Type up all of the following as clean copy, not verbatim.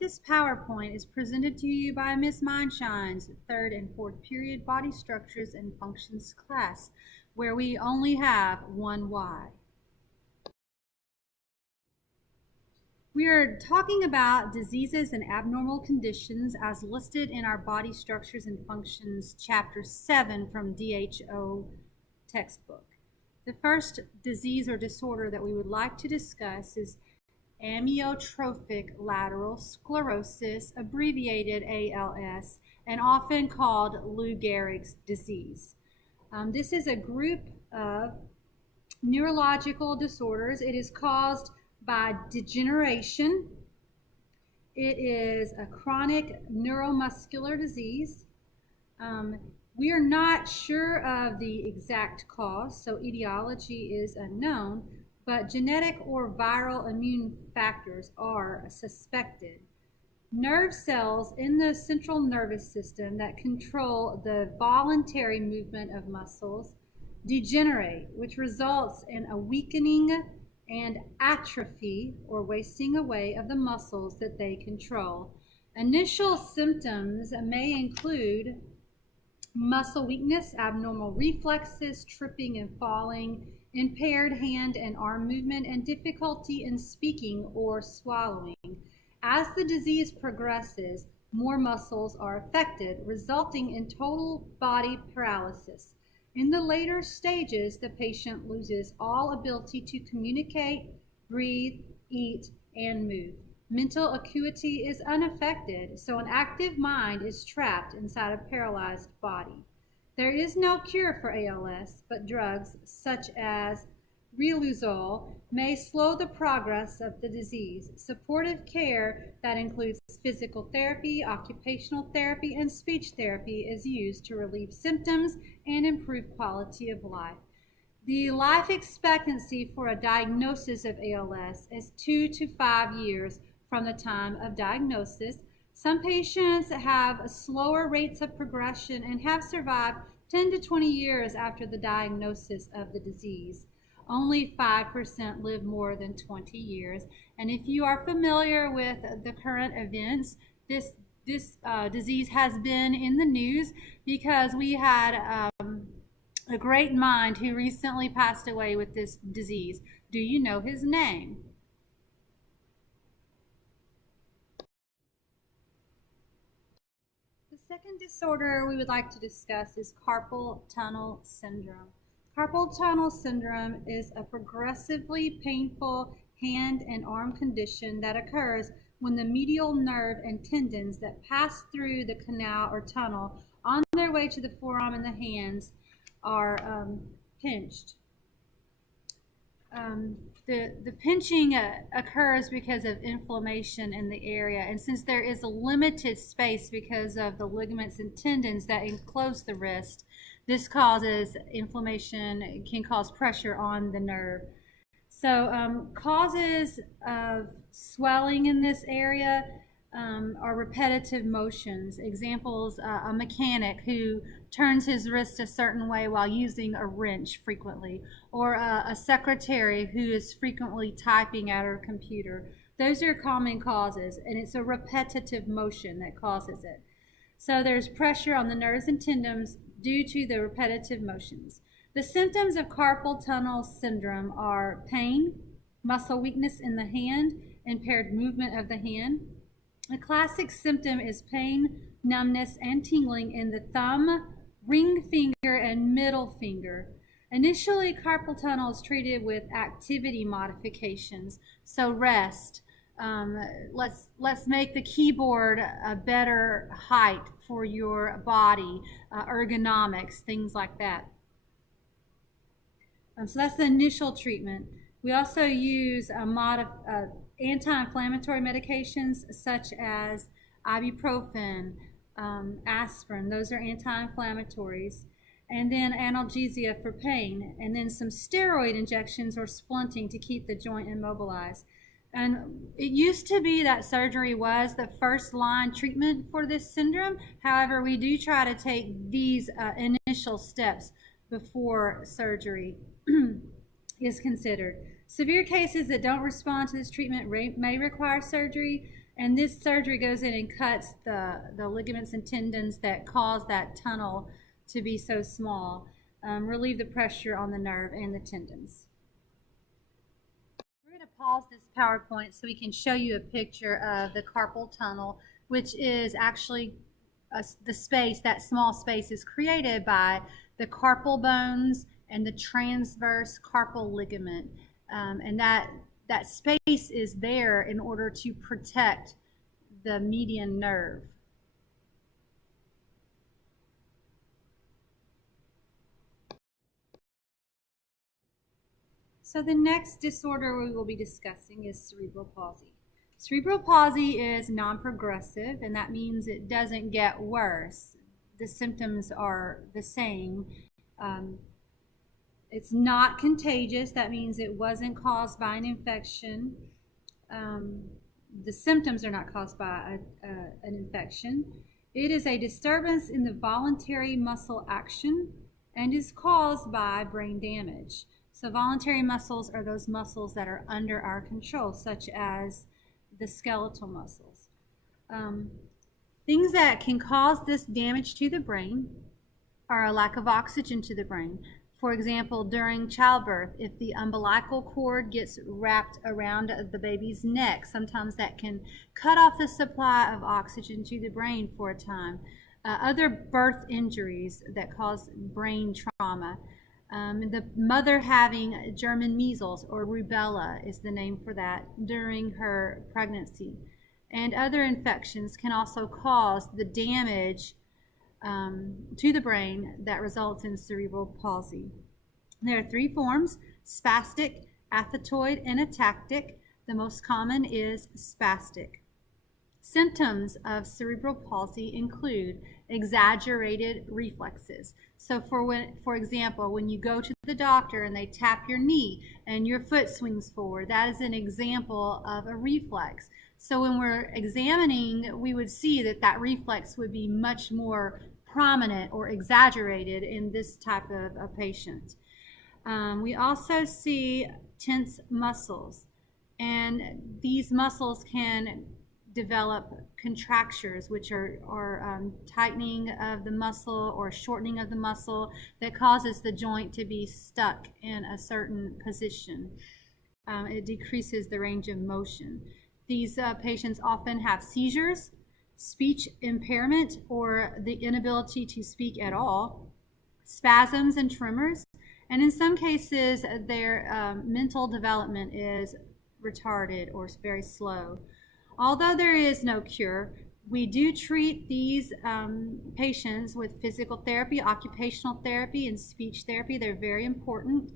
This PowerPoint is presented to you by Miss Mindshine's 3rd and 4th period Body Structures and Functions class, where we only have one Y. We are talking about diseases and abnormal conditions as listed in our Body Structures and Functions Chapter 7 from DHO textbook. The first disease or disorder that we would like to discuss is amyotrophic lateral sclerosis, abbreviated ALS, and often called Lou Gehrig's disease. This is a group of neurological disorders. It is caused by degeneration. It is a chronic neuromuscular disease. We are not sure of the exact cause, so etiology is unknown, but genetic or viral immune factors are suspected. Nerve cells in the central nervous system that control the voluntary movement of muscles degenerate, which results in a weakening and atrophy or wasting away of the muscles that they control. Initial symptoms may include muscle weakness, abnormal reflexes, tripping and falling, impaired hand and arm movement, and difficulty in speaking or swallowing. As the disease progresses, more muscles are affected, resulting in total body paralysis. In the later stages, the patient loses all ability to communicate, breathe, eat, and move. Mental acuity is unaffected, so an active mind is trapped inside a paralyzed body. There is no cure for ALS, but drugs such as riluzole may slow the progress of the disease. Supportive care that includes physical therapy, occupational therapy, and speech therapy is used to relieve symptoms and improve quality of life. The life expectancy for a diagnosis of ALS is 2 to 5 years from the time of diagnosis. Some patients have slower rates of progression and have survived 10 to 20 years after the diagnosis of the disease. Only 5% live more than 20 years. And if you are familiar with the current events, this disease has been in the news because we had a great mind who recently passed away with this disease. Do you know his name? The second disorder we would like to discuss is carpal tunnel syndrome. Carpal tunnel syndrome is a progressively painful hand and arm condition that occurs when the medial nerve and tendons that pass through the canal or tunnel on their way to the forearm and the hands are pinched. The pinching occurs because of inflammation in the area, and since there is a limited space because of the ligaments and tendons that enclose the wrist, this causes inflammation, can cause pressure on the nerve. So causes of swelling in this area are repetitive motions. Examples, a mechanic who turns his wrist a certain way while using a wrench frequently, or a secretary who is frequently typing at her computer. Those are common causes, and it's a repetitive motion that causes it. So there's pressure on the nerves and tendons due to the repetitive motions. The symptoms of carpal tunnel syndrome are pain, muscle weakness in the hand, impaired movement of the hand. A classic symptom is pain, numbness, and tingling in the thumb, ring finger, and middle finger. Initially, carpal tunnel is treated with activity modifications, so rest. Let's make the keyboard a better height for your body, ergonomics, things like that. So that's the initial treatment. We also use anti-inflammatory medications such as ibuprofen, aspirin. Those are anti-inflammatories. And then analgesia for pain. And then some steroid injections or splinting to keep the joint immobilized. And it used to be that surgery was the first line treatment for this syndrome. However, we do try to take these initial steps before surgery is considered. Severe cases that don't respond to this treatment may require surgery, And this surgery goes in and cuts the ligaments and tendons that cause that tunnel to be so small, relieve the pressure on the nerve and the tendons. We're going to pause this PowerPoint so we can show you a picture of the carpal tunnel, which is actually the space, that small space is created by the carpal bones and the transverse carpal ligament. And that space is there in order to protect the median nerve. So the next disorder we will be discussing is cerebral palsy. Cerebral palsy is non-progressive, and that means it doesn't get worse. The symptoms are the same. It's not contagious. That means it wasn't caused by an infection. The symptoms are not caused by an infection. It is a disturbance in the voluntary muscle action and is caused by brain damage. So voluntary muscles are those muscles that are under our control, such as the skeletal muscles. Things that can cause this damage to the brain are a lack of oxygen to the brain. For example, during childbirth, if the umbilical cord gets wrapped around the baby's neck, sometimes that can cut off the supply of oxygen to the brain for a time. Other birth injuries that cause brain trauma. The mother having German measles or rubella is the name for that during her pregnancy. And other infections can also cause the damage to the brain that results in cerebral palsy. There are three forms: spastic, athetoid, and atactic. The most common is spastic. Symptoms of cerebral palsy include exaggerated reflexes. So for example, when you go to the doctor and they tap your knee and your foot swings forward, that is an example of a reflex. So when we're examining, we would see that reflex would be much more prominent or exaggerated in this type of a patient. We also see tense muscles, and these muscles can develop contractures, which are tightening of the muscle or shortening of the muscle that causes the joint to be stuck in a certain position. It decreases the range of motion. These patients often have seizures, speech impairment, or the inability to speak at all, spasms and tremors, and in some cases their mental development is retarded or very slow. Although there is no cure, we do treat these patients with physical therapy, occupational therapy, and speech therapy. They're very important.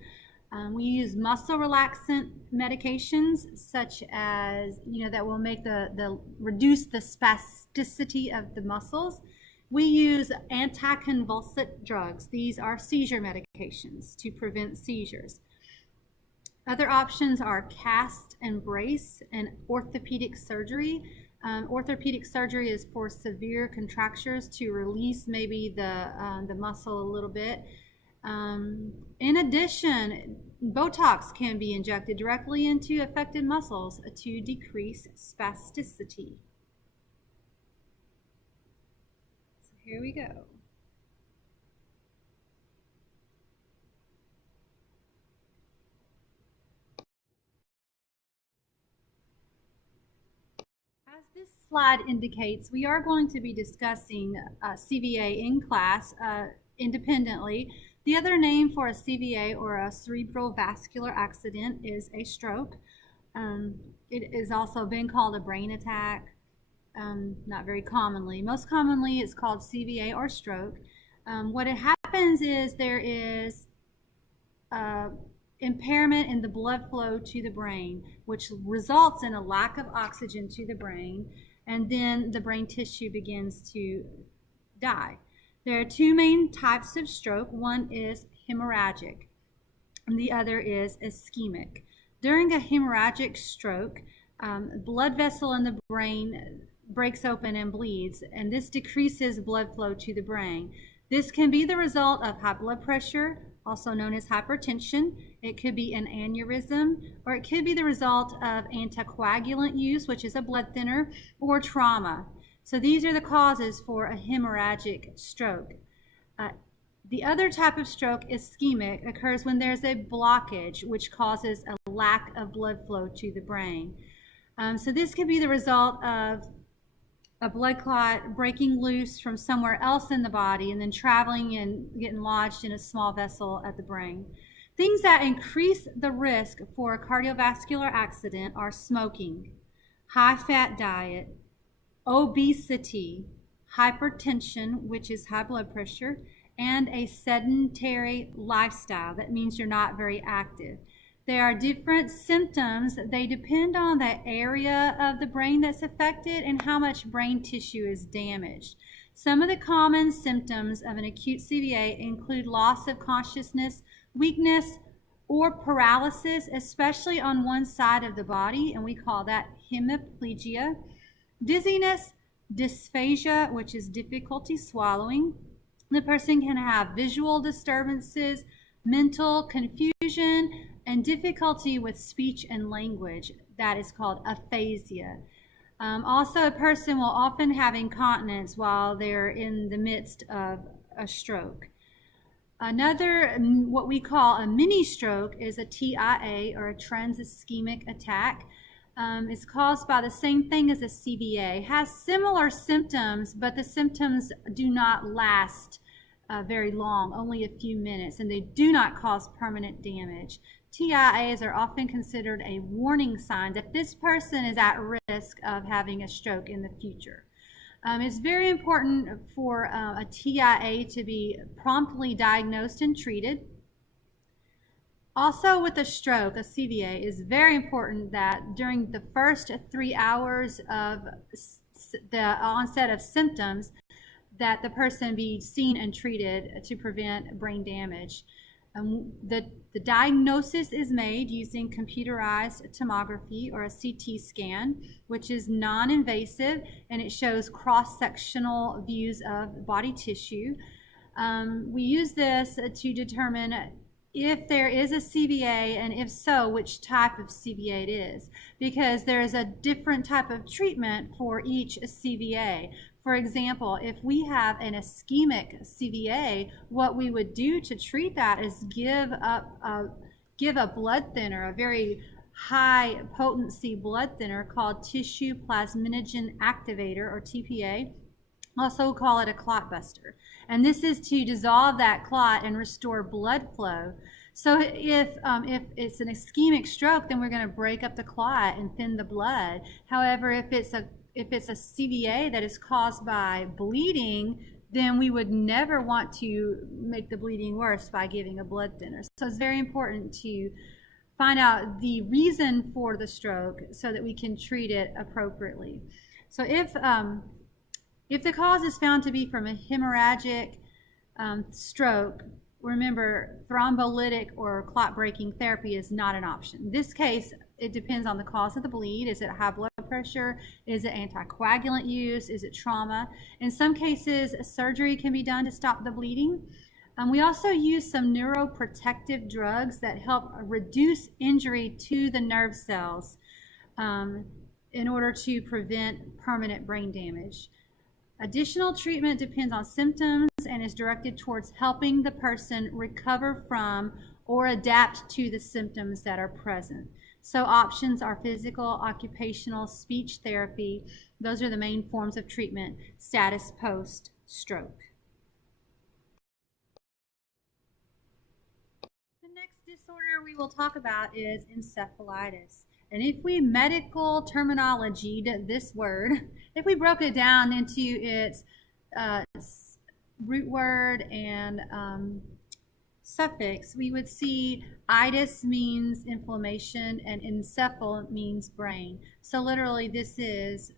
We use muscle relaxant medications, such as, that will make reduce the spasticity of the muscles. We use anticonvulsant drugs. These are seizure medications to prevent seizures. Other options are cast and brace and orthopedic surgery. Orthopedic surgery is for severe contractures to release maybe the muscle a little bit. In addition, Botox can be injected directly into affected muscles to decrease spasticity. So here we go. As this slide indicates, we are going to be discussing CVA in class independently. The other name for a CVA, or a cerebral vascular accident, is a stroke. It has also been called a brain attack, not very commonly. Most commonly it's called CVA or stroke. What happens is there is impairment in the blood flow to the brain, which results in a lack of oxygen to the brain, and then the brain tissue begins to die. There are two main types of stroke. One is hemorrhagic, and the other is ischemic. During a hemorrhagic stroke, blood vessel in the brain breaks open and bleeds, and this decreases blood flow to the brain. This can be the result of high blood pressure also known as hypertension. It could be an aneurysm, or it could be the result of anticoagulant use, which is a blood thinner, or trauma. So these are the causes for a hemorrhagic stroke. The other type of stroke, ischemic, occurs when there's a blockage, which causes a lack of blood flow to the brain. So this could be the result of a blood clot breaking loose from somewhere else in the body and then traveling and getting lodged in a small vessel at the brain. Things that increase the risk for a cardiovascular accident are smoking, high-fat diet, obesity, hypertension, which is high blood pressure, and a sedentary lifestyle. That means you're not very active. There are different symptoms. They depend on the area of the brain that's affected and how much brain tissue is damaged. Some of the common symptoms of an acute CVA include loss of consciousness, weakness, or paralysis, especially on one side of the body, and we call that hemiplegia, dizziness, dysphagia, which is difficulty swallowing. The person can have visual disturbances, mental confusion, and difficulty with speech and language. That is called aphasia. Also, a person will often have incontinence while they're in the midst of a stroke. Another, what we call a mini stroke, is a TIA, or a transischemic attack. It's caused by the same thing as a CVA. Has similar symptoms, but the symptoms do not last very long, only a few minutes, and they do not cause permanent damage. TIAs are often considered a warning sign that this person is at risk of having a stroke in the future. It's very important for a TIA to be promptly diagnosed and treated. Also, with a stroke, a CVA, is very important that during the first 3 hours of the onset of symptoms, that the person be seen and treated to prevent brain damage. The diagnosis is made using computerized tomography, or a CT scan, which is non-invasive, and it shows cross-sectional views of body tissue. We use this to determine if there is a CVA, and if so, which type of CVA it is, because there is a different type of treatment for each CVA. For example, if we have an ischemic CVA, what we would do to treat that is give a blood thinner, a very high potency blood thinner called tissue plasminogen activator, or TPA. Also call it a clot buster. And this is to dissolve that clot and restore blood flow. So if it's an ischemic stroke, then we're going to break up the clot and thin the blood. However, if it's a CVA that is caused by bleeding, then we would never want to make the bleeding worse by giving a blood thinner. So it's very important to find out the reason for the stroke so that we can treat it appropriately. So if the cause is found to be from a hemorrhagic stroke, remember, thrombolytic or clot-breaking therapy is not an option. In this case, it depends on the cause of the bleed. Is it high blood pressure? Is it anticoagulant use? Is it trauma? In some cases, surgery can be done to stop the bleeding. We also use some neuroprotective drugs that help reduce injury to the nerve cells in order to prevent permanent brain damage. Additional treatment depends on symptoms and is directed towards helping the person recover from or adapt to the symptoms that are present. So options are physical, occupational, speech therapy. Those are the main forms of treatment status post-stroke. The next disorder we will talk about is encephalitis. And if we medical terminologied this word, if we broke it down into its root word and suffix, we would see itis means inflammation and encephal means brain. So literally this is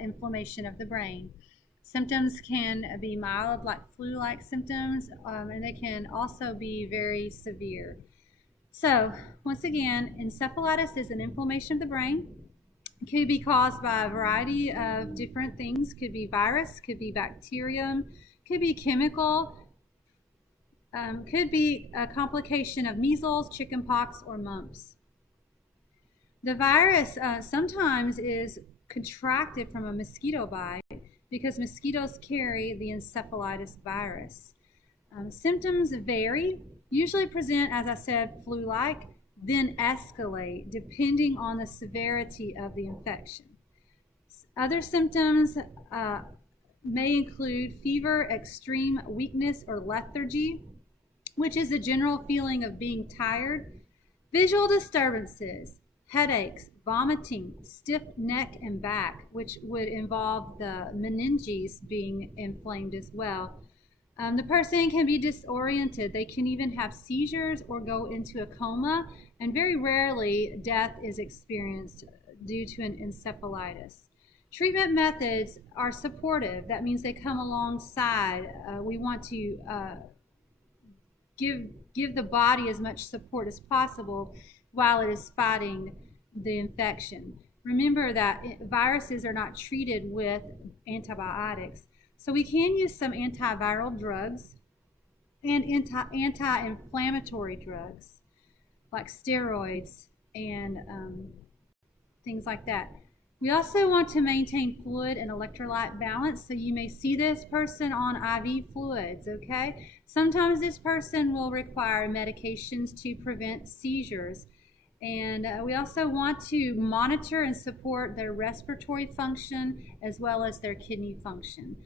inflammation of the brain. Symptoms can be mild, like flu-like symptoms, and they can also be very severe. So once again, encephalitis is an inflammation of the brain. It could be caused by a variety of different things. Could be virus, could be bacterium, could be chemical. Could be a complication of measles, chickenpox, or mumps. The virus sometimes is contracted from a mosquito bite because mosquitoes carry the encephalitis virus. Symptoms vary, usually present, as I said, flu-like, then escalate depending on the severity of the infection. Other symptoms may include fever, extreme weakness, or lethargy, which is a general feeling of being tired, visual disturbances, headaches, vomiting, stiff neck and back, which would involve the meninges being inflamed as well. The person can be disoriented. They can even have seizures or go into a coma, and very rarely death is experienced due to an encephalitis. Treatment methods are supportive. That means they come alongside. We want to give the body as much support as possible while it is fighting the infection. Remember that viruses are not treated with antibiotics. So we can use some antiviral drugs and anti-inflammatory drugs like steroids and things like that. We also want to maintain fluid and electrolyte balance. So you may see this person on IV fluids, okay? Sometimes this person will require medications to prevent seizures. And we also want to monitor and support their respiratory function as well as their kidney function.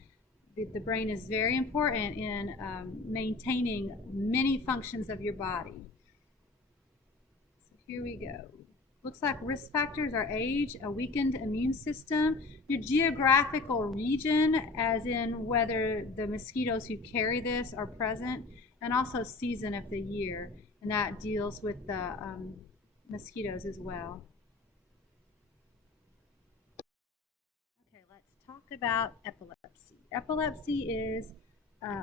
The brain is very important in maintaining many functions of your body. So here we go. Looks like risk factors are age, a weakened immune system, your geographical region, as in whether the mosquitoes who carry this are present, and also season of the year. And that deals with the mosquitoes as well. Okay, let's talk about epilepsy. Epilepsy is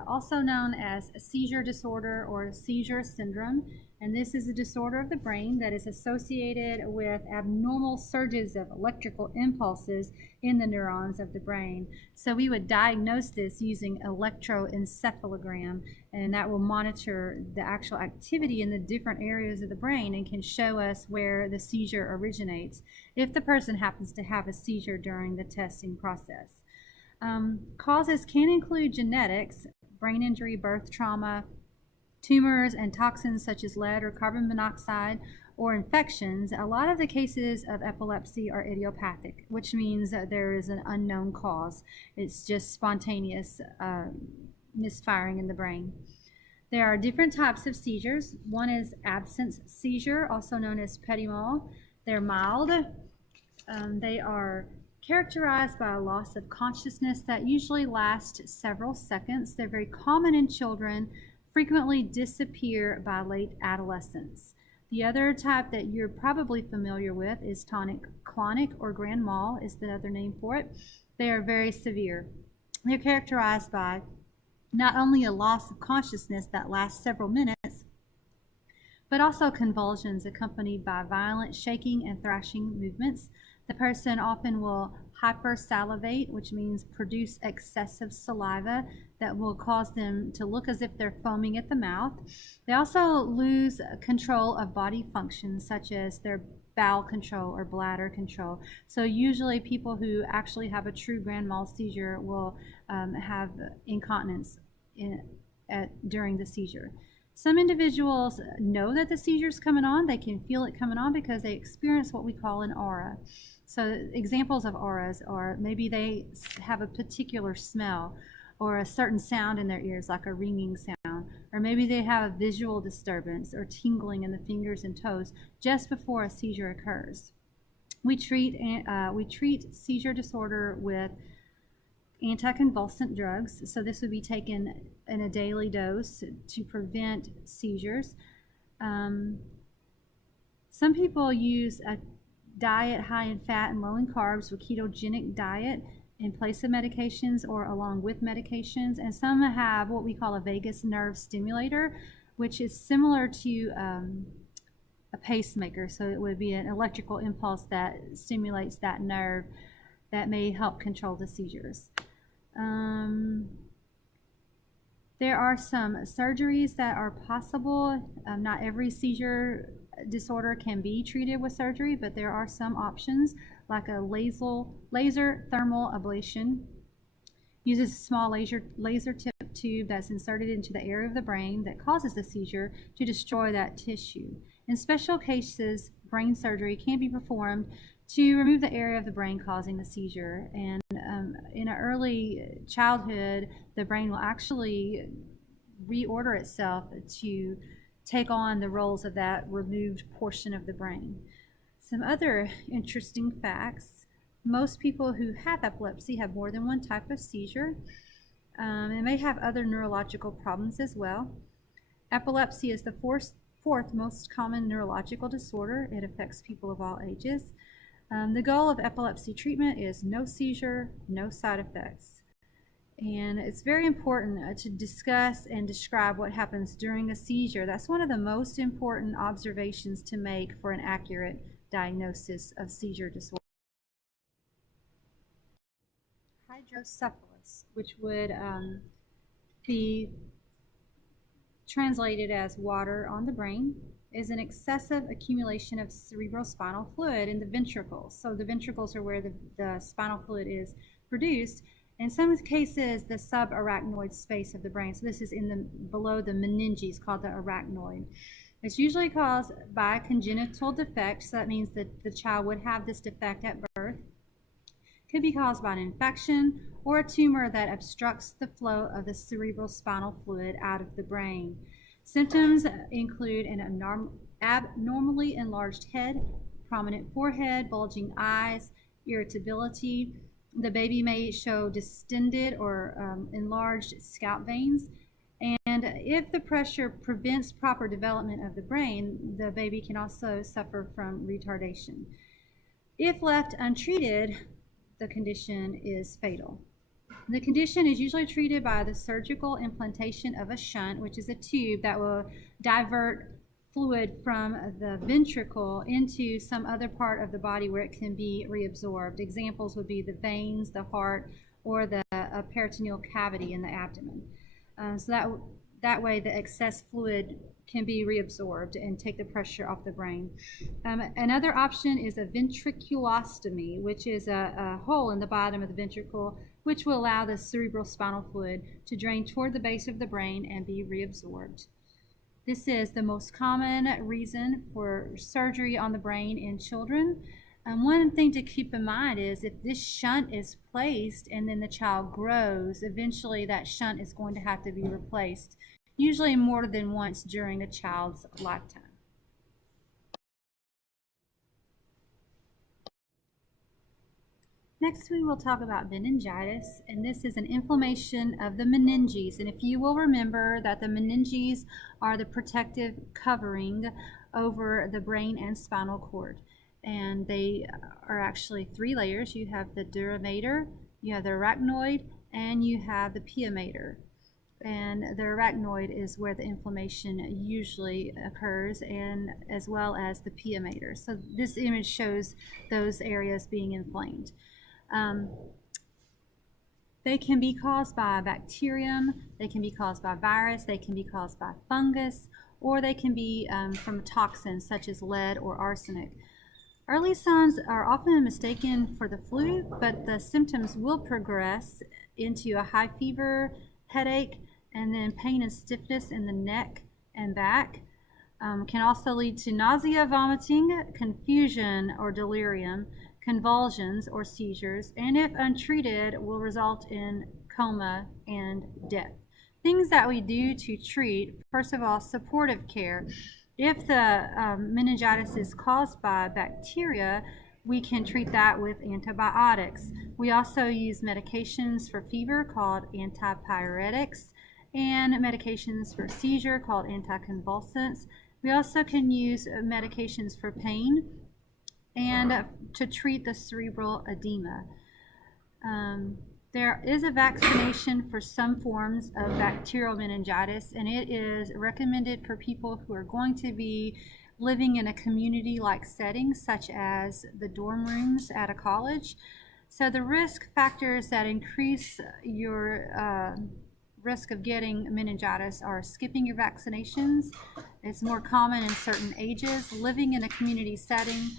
also known as a seizure disorder or seizure syndrome, and this is a disorder of the brain that is associated with abnormal surges of electrical impulses in the neurons of the brain. So we would diagnose this using electroencephalogram, and that will monitor the actual activity in the different areas of the brain and can show us where the seizure originates if the person happens to have a seizure during the testing process. Causes can include genetics, brain injury, birth trauma, tumors, and toxins such as lead or carbon monoxide, or infections. A lot of the cases of epilepsy are idiopathic, which means that there is an unknown cause. It's just spontaneous misfiring in the brain. There are different types of seizures. One is absence seizure, also known as petit mal. They're mild. They are characterized by a loss of consciousness that usually lasts several seconds. They're very common in children, frequently disappear by late adolescence. The other type that you're probably familiar with is tonic-clonic, or grand mal is the other name for it. They are very severe. They're characterized by not only a loss of consciousness that lasts several minutes, but also convulsions accompanied by violent shaking and thrashing movements. The person often will hypersalivate, which means produce excessive saliva that will cause them to look as if they're foaming at the mouth. They also lose control of body functions such as their bowel control or bladder control. So usually people who actually have a true grand mal seizure will have incontinence during the seizure. Some individuals know that the seizure is coming on. They can feel it coming on because they experience what we call an aura. So examples of auras are maybe they have a particular smell or a certain sound in their ears, like a ringing sound, or maybe they have a visual disturbance or tingling in the fingers and toes just before a seizure occurs. We treat seizure disorder with anticonvulsant drugs. So this would be taken in a daily dose to prevent seizures. Some people use a diet high in fat and low in carbs, or ketogenic diet, in place of medications or along with medications. And some have what we call a vagus nerve stimulator, which is similar to a pacemaker. So it would be an electrical impulse that stimulates that nerve that may help control the seizures. There are some surgeries that are possible. Not every seizure disorder can be treated with surgery, but there are some options, like a laser thermal ablation. Uses a small laser tip tube that's inserted into the area of the brain that causes the seizure to destroy that tissue. In special cases, brain surgery can be performed to remove the area of the brain causing the seizure. And in early childhood, the brain will actually reorder itself to take on the roles of that removed portion of the brain. Some other interesting facts: most people who have epilepsy have more than one type of seizure, and may have other neurological problems as well. Epilepsy is the fourth most common neurological disorder. It affects people of all ages. The goal of epilepsy treatment is no seizure, no side effects. And it's very important to discuss and describe what happens during a seizure. That's one of the most important observations to make for an accurate diagnosis of seizure disorder. Hydrocephalus, which would be translated as water on the brain, is an excessive accumulation of cerebrospinal fluid in the ventricles. So the ventricles are where the spinal fluid is produced. In some cases, the subarachnoid space of the brain. So this is below the meninges, called the arachnoid. It's usually caused by a congenital defect. So that means that the child would have this defect at birth. Could be caused by an infection or a tumor that obstructs the flow of the cerebrospinal fluid out of the brain. Symptoms include an abnormally enlarged head, prominent forehead, bulging eyes, irritability. The baby may show distended or enlarged scalp veins. And if the pressure prevents proper development of the brain, the baby can also suffer from retardation. If left untreated, the condition is fatal. The condition is usually treated by the surgical implantation of a shunt, which is a tube that will divert fluid from the ventricle into some other part of the body where it can be reabsorbed. Examples would be the veins, the heart, or the peritoneal cavity in the abdomen. So that way the excess fluid can be reabsorbed and take the pressure off the brain. Another option is a ventriculostomy, which is a hole in the bottom of the ventricle, which will allow the cerebrospinal fluid to drain toward the base of the brain and be reabsorbed. This is the most common reason for surgery on the brain in children. One thing to keep in mind is if this shunt is placed and then the child grows, eventually that shunt is going to have to be replaced, usually more than once during a child's lifetime. Next, we will talk about meningitis, and this is an inflammation of the meninges. And if you will remember that the meninges are the protective covering over the brain and spinal cord. And they are actually three layers. You have the dura mater, you have the arachnoid, and you have the pia mater. And the arachnoid is where the inflammation usually occurs, and as well as the pia mater. So this image shows those areas being inflamed. They can be caused by bacterium, they can be caused by virus, they can be caused by fungus, or they can be from toxins such as lead or arsenic. Early signs are often mistaken for the flu, but the symptoms will progress into a high fever, headache, and then pain and stiffness in the neck and back. Can also lead to nausea, vomiting, confusion or delirium, convulsions or seizures, and if untreated will result in coma and death. Things that we do to treat: first of all, supportive care. If the meningitis is caused by bacteria, we can treat that with antibiotics. We also use medications for fever called antipyretics and medications for seizure called anticonvulsants. We also can use medications for pain and to treat the cerebral edema. There is a vaccination for some forms of bacterial meningitis, and it is recommended for people who are going to be living in a community-like setting, such as the dorm rooms at a college. So the risk factors that increase your risk of getting meningitis are skipping your vaccinations. It's more common in certain ages, living in a community setting,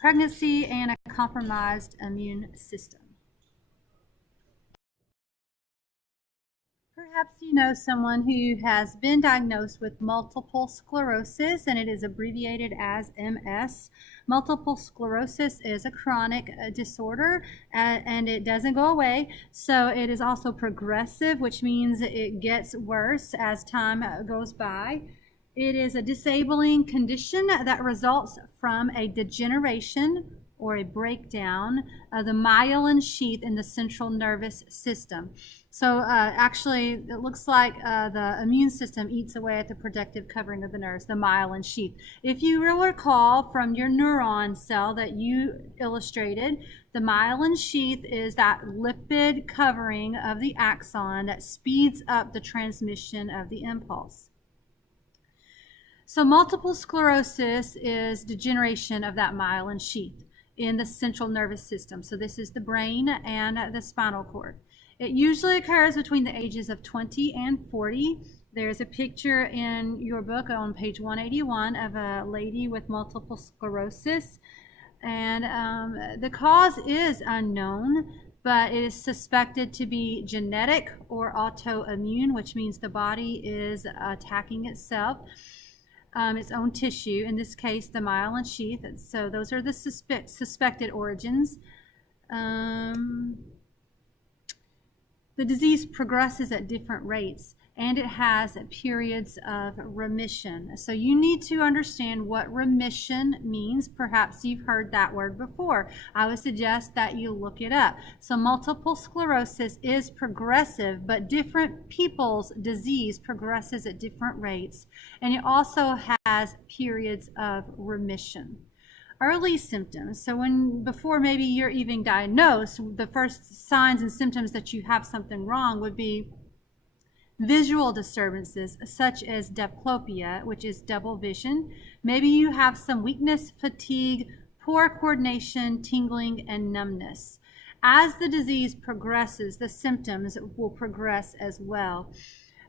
pregnancy, and a compromised immune system. Perhaps you know someone who has been diagnosed with multiple sclerosis, and it is abbreviated as MS. Multiple sclerosis is a chronic disorder, and it doesn't go away. So it is also progressive, which means it gets worse as time goes by. It is a disabling condition that results from a degeneration or a breakdown of the myelin sheath in the central nervous system. So actually, it looks like the immune system eats away at the protective covering of the nerves, the myelin sheath. If you will recall from your neuron cell that you illustrated, the myelin sheath is that lipid covering of the axon that speeds up the transmission of the impulse. So multiple sclerosis is degeneration of that myelin sheath in the central nervous system. So this is the brain and the spinal cord. It usually occurs between the ages of 20 and 40. There's a picture in your book on page 181 of a lady with multiple sclerosis. And the cause is unknown, but it is suspected to be genetic or autoimmune, which means the body is attacking itself. Its own tissue, in this case the myelin sheath. So those are the suspected origins. The disease progresses at different rates, and it has periods of remission. So you need to understand what remission means. Perhaps you've heard that word before. I would suggest that you look it up. So multiple sclerosis is progressive, but different people's disease progresses at different rates, and it also has periods of remission. Early symptoms. So before maybe you're even diagnosed, the first signs and symptoms that you have something wrong would be visual disturbances such as diplopia, which is double vision. Maybe you have some weakness, fatigue, poor coordination, tingling, and numbness. As the disease progresses, the symptoms will progress as well.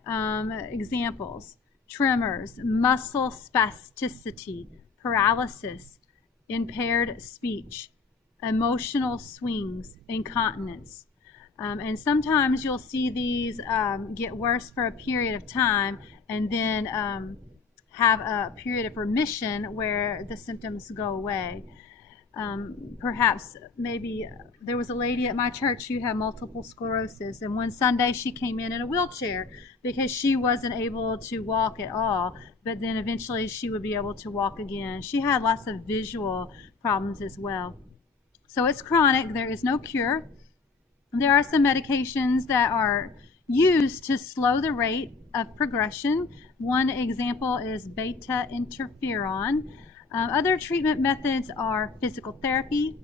Examples: tremors, muscle spasticity, paralysis, impaired speech, emotional swings, incontinence. And sometimes you'll see these get worse for a period of time and then have a period of remission where the symptoms go away. Perhaps maybe there was a lady at my church who had multiple sclerosis, and one Sunday she came in a wheelchair because she wasn't able to walk at all, but then eventually she would be able to walk again. She had lots of visual problems as well. So it's chronic. There is no cure. There are some medications that are used to slow the rate of progression. One example is beta interferon. Other treatment methods are physical therapy,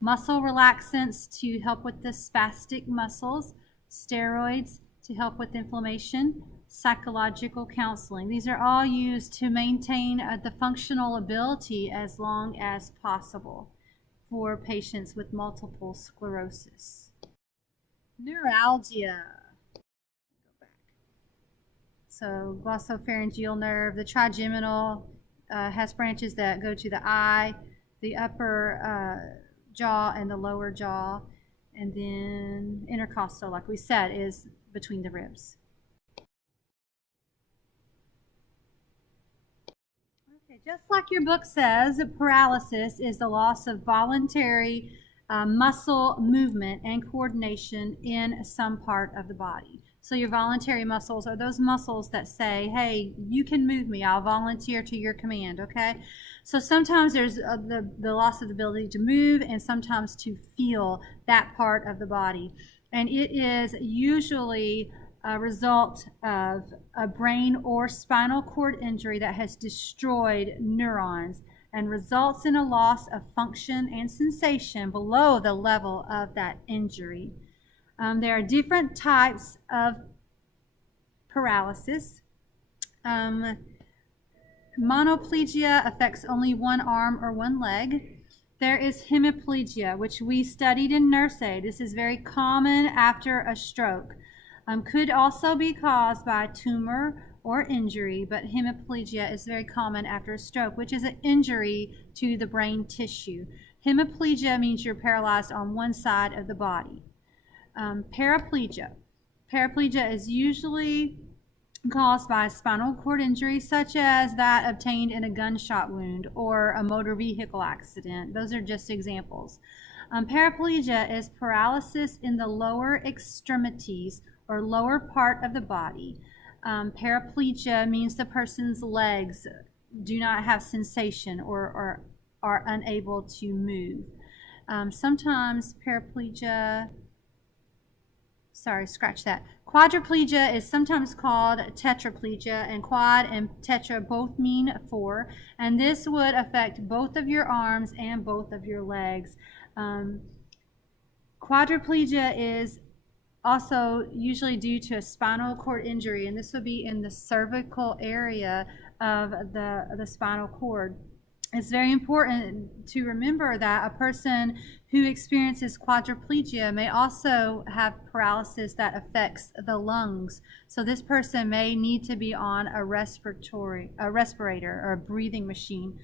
muscle relaxants to help with the spastic muscles, steroids to help with inflammation, psychological counseling. These are all used to maintain the functional ability as long as possible for patients with multiple sclerosis. Neuralgia. So glossopharyngeal nerve, the trigeminal has branches that go to the eye, the upper jaw and the lower jaw, and then intercostal, like we said, is between the ribs. Okay, just like your book says, paralysis is the loss of voluntary muscle movement and coordination in some part of the body. So your voluntary muscles are those muscles that say, hey, you can move me, I'll volunteer to your command, okay? So sometimes there's the loss of the ability to move and sometimes to feel that part of the body. And it is usually a result of a brain or spinal cord injury that has destroyed neurons and results in a loss of function and sensation below the level of that injury. There are different types of paralysis. Monoplegia affects only one arm or one leg. There is hemiplegia, which we studied in nurse aid. This is very common after a stroke. Could also be caused by a tumor or injury, but hemiplegia is very common after a stroke, which is an injury to the brain tissue. Hemiplegia means you're paralyzed on one side of the body. Paraplegia. Paraplegia is usually caused by a spinal cord injury, such as that obtained in a gunshot wound or a motor vehicle accident. Those are just examples. Paraplegia is paralysis in the lower extremities or lower part of the body. Paraplegia means the person's legs do not have sensation or are unable to move. Sometimes paraplegia, scratch that. Quadriplegia is sometimes called tetraplegia, and quad and tetra both mean 4, and this would affect both of your arms and both of your legs. Quadriplegia is also usually due to a spinal cord injury, and this would be in the cervical area of the spinal cord. It's very important to remember that a person who experiences quadriplegia may also have paralysis that affects the lungs. So this person may need to be on a respirator or a breathing machine.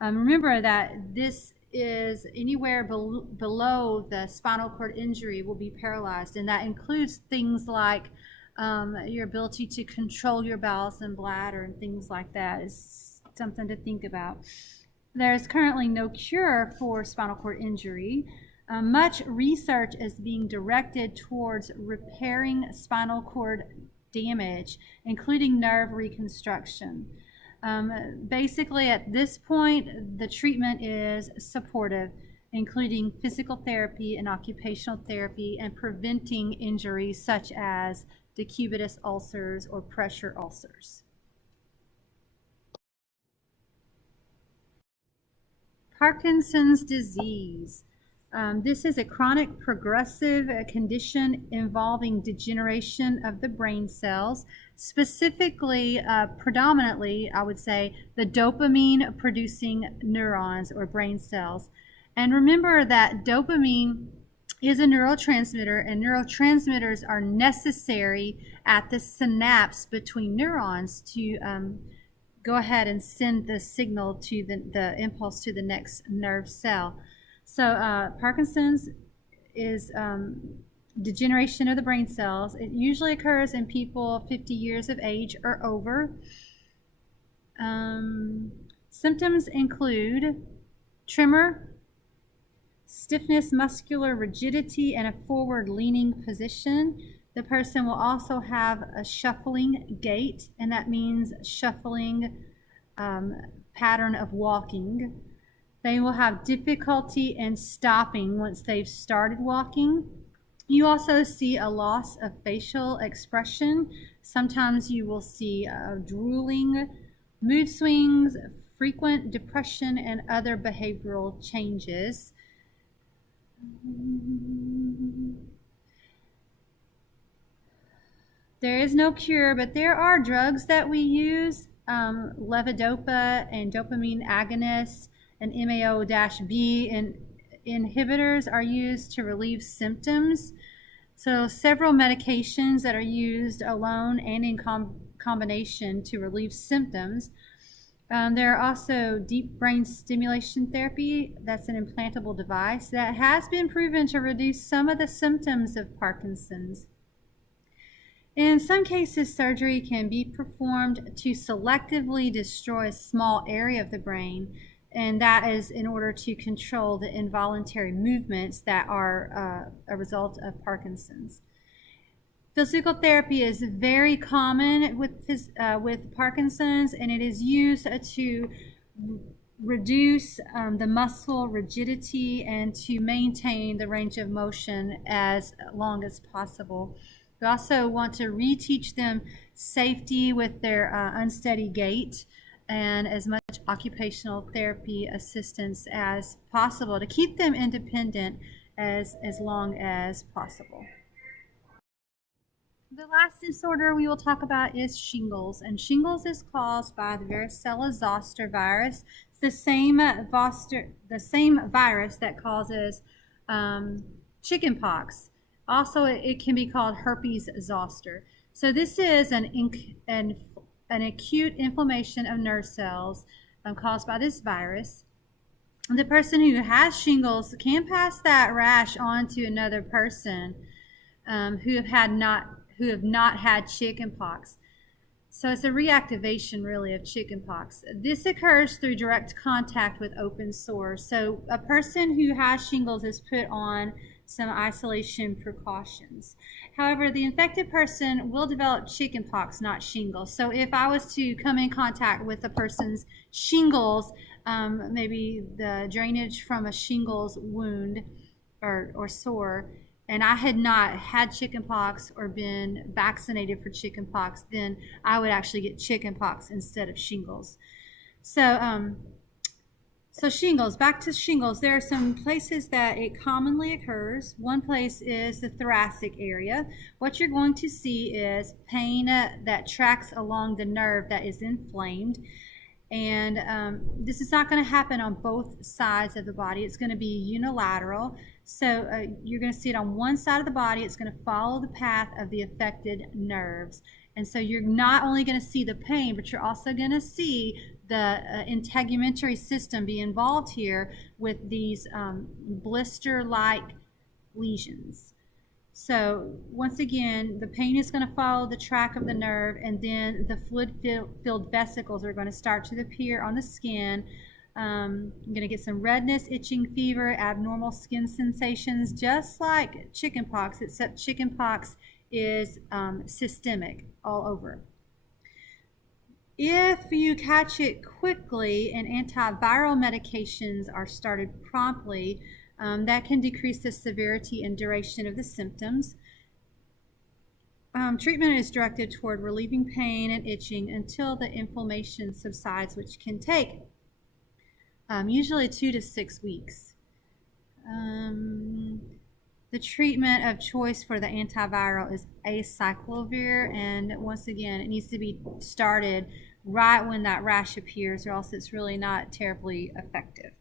Remember that this is anywhere below the spinal cord injury will be paralyzed, and that includes things like your ability to control your bowels and bladder and things like that. Is something to think about. There is currently no cure for spinal cord injury. Much research is being directed towards repairing spinal cord damage, including nerve reconstruction. Basically, at this point, the treatment is supportive, including physical therapy and occupational therapy, and preventing injuries such as decubitus ulcers or pressure ulcers. Parkinson's disease. This is a chronic progressive condition involving degeneration of the brain cells, specifically, predominantly, I would say, the dopamine producing neurons or brain cells. And remember that dopamine is a neurotransmitter, and neurotransmitters are necessary at the synapse between neurons to go ahead and send the signal to the impulse to the next nerve cell. So Parkinson's is degeneration of the brain cells. It usually occurs in people 50 years of age or over. Symptoms include tremor, stiffness, muscular rigidity, and a forward-leaning position. The person will also have a shuffling gait, and that means shuffling pattern of walking. They will have difficulty in stopping once they've started walking. You also see a loss of facial expression. Sometimes you will see drooling, mood swings, frequent depression, and other behavioral changes. There is no cure, but there are drugs that we use. Levodopa and dopamine agonists and MAO-B inhibitors are used to relieve symptoms. So several medications that are used alone and in combination to relieve symptoms. There are also deep brain stimulation therapy. That's an implantable device that has been proven to reduce some of the symptoms of Parkinson's. In some cases, surgery can be performed to selectively destroy a small area of the brain, and that is in order to control the involuntary movements that are a result of Parkinson's. Physical therapy is very common with Parkinson's, and it is used to reduce the muscle rigidity and to maintain the range of motion as long as possible. We also want to reteach them safety with their unsteady gait and as much occupational therapy assistance as possible to keep them independent as long as possible. The last disorder we will talk about is shingles, and shingles is caused by the varicella zoster virus. It's the same virus that causes chickenpox. Also, it can be called herpes zoster. So this is an acute inflammation of nerve cells caused by this virus. The person who has shingles can pass that rash on to another person who have not had chickenpox. So it's a reactivation, really, of chickenpox. This occurs through direct contact with open sores. So a person who has shingles is put on some isolation precautions. However, the infected person will develop chickenpox, not shingles. So if I was to come in contact with a person's shingles, maybe the drainage from a shingles wound or sore, and I had not had chickenpox or been vaccinated for chickenpox, then I would actually get chickenpox instead of shingles. So shingles, back to shingles, there are some places that it commonly occurs. One place is the thoracic area. What you're going to see is pain that tracks along the nerve that is inflamed. And this is not going to happen on both sides of the body. It's going to be unilateral. So you're going to see it on one side of the body. It's going to follow the path of the affected nerves. And so you're not only going to see the pain, but you're also going to see the integumentary system be involved here with these blister-like lesions. So once again, the pain is going to follow the track of the nerve, and then the fluid-filled vesicles are going to start to appear on the skin. I'm going to get some redness, itching, fever, abnormal skin sensations, just like chickenpox, except chickenpox is systemic all over. If you catch it quickly and antiviral medications are started promptly, that can decrease the severity and duration of the symptoms. Treatment is directed toward relieving pain and itching until the inflammation subsides, which can take usually 2 to 6 weeks. The treatment of choice for the antiviral is acyclovir, and once again, it needs to be started right when that rash appears, or else it's really not terribly effective.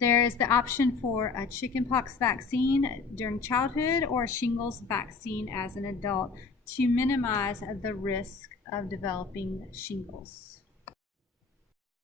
There is the option for a chickenpox vaccine during childhood or a shingles vaccine as an adult to minimize the risk of developing shingles.